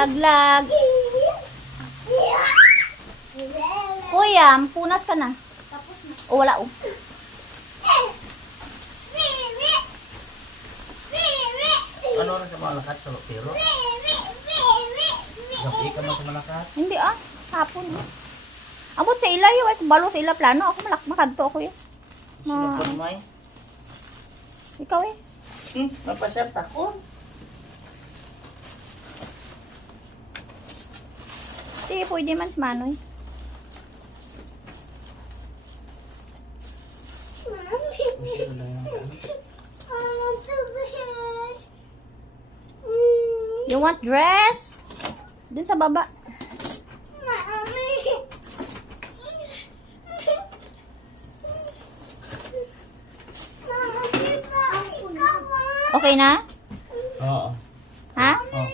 Nalaglag. Kuya, punas ka na. O, wala o. Ano oras sa malakat sa pero? Gabi ka man sa malakat? Hindi hapon. Abot sa ila yun. Ay, balo sa ila plano. Ako makadto ako eh. Sinupod mo eh? Ikaw eh. Napasert ako. Sige, pwede man si Manoy. Gusto lang yan. You want dress? Dun sa baba. Okay na? Oo. Ha? Oh.